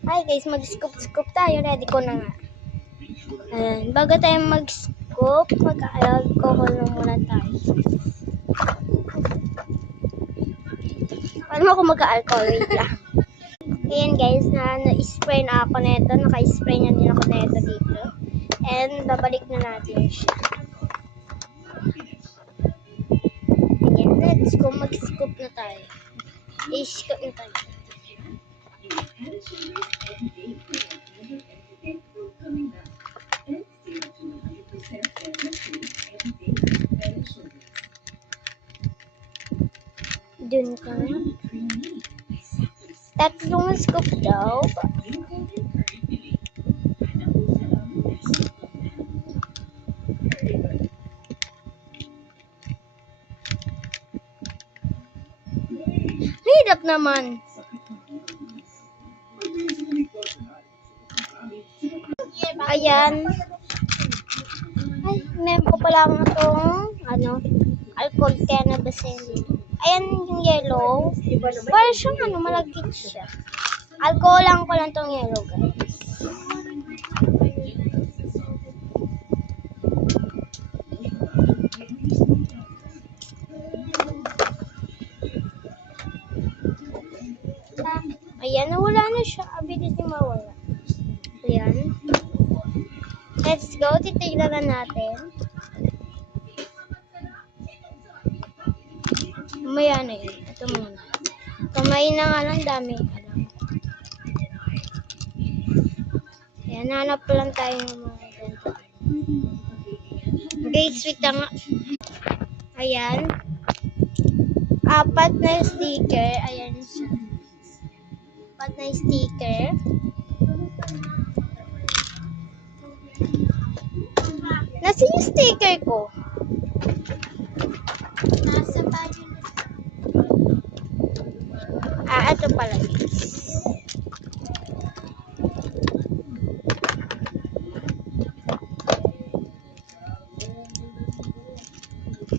Hi guys, mag-scoop tayo. Ready ko na nga. Ayan. Bago tayo mag-scoop, mag-alcohol na muna tayo. Paano ako mag-alcohol? Wait lang. Ayan guys, na-spray na ako nito. Naka-spray na din ako nito dito. And babalik na natin siya. Ayan, let's go. Mag-scoop na tayo. I-scoop na tayo. Dun ka. Tatlong scoop daw. Hirap naman. Ayan. Ay, meron ko pala nga itong, alcohol cannabis. Ayan yung yellow. Parang siyang, malagkit siya. Alcohol lang ko lang itong yellow, guys. Ayan, nawala na siya. Abilis yung mawala. Ayan. Let's go. Titignan na natin. Mamaya na yun. Ito muna. Kamay na nga lang dami. Ayan, hanap lang tayo ng mga ganito. Okay, sweet na nga. Ayan. 4 na sticker. Ayan siya. 4 na sticker. Nasaan yung sticker ko? Nasa pagina. Ito pala.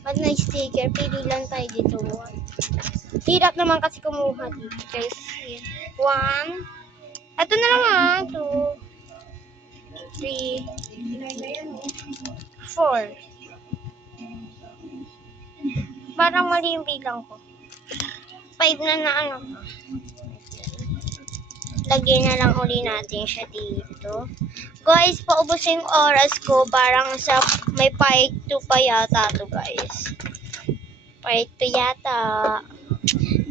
Pag na sticker, pili lang tayo dito. Hirap naman kasi kumuha dito, guys. 1. Ito na lang 2, 3, 4. Parang mali yung bilang ko. 5 na Lagyan na lang uli natin siya dito. Guys, paubos yung oras ko. Parang sa may part 2 pa yata to, guys. Part 2 yata.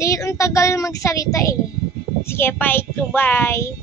Dito ang tagal magsalita eh. Sige, part 2, bye.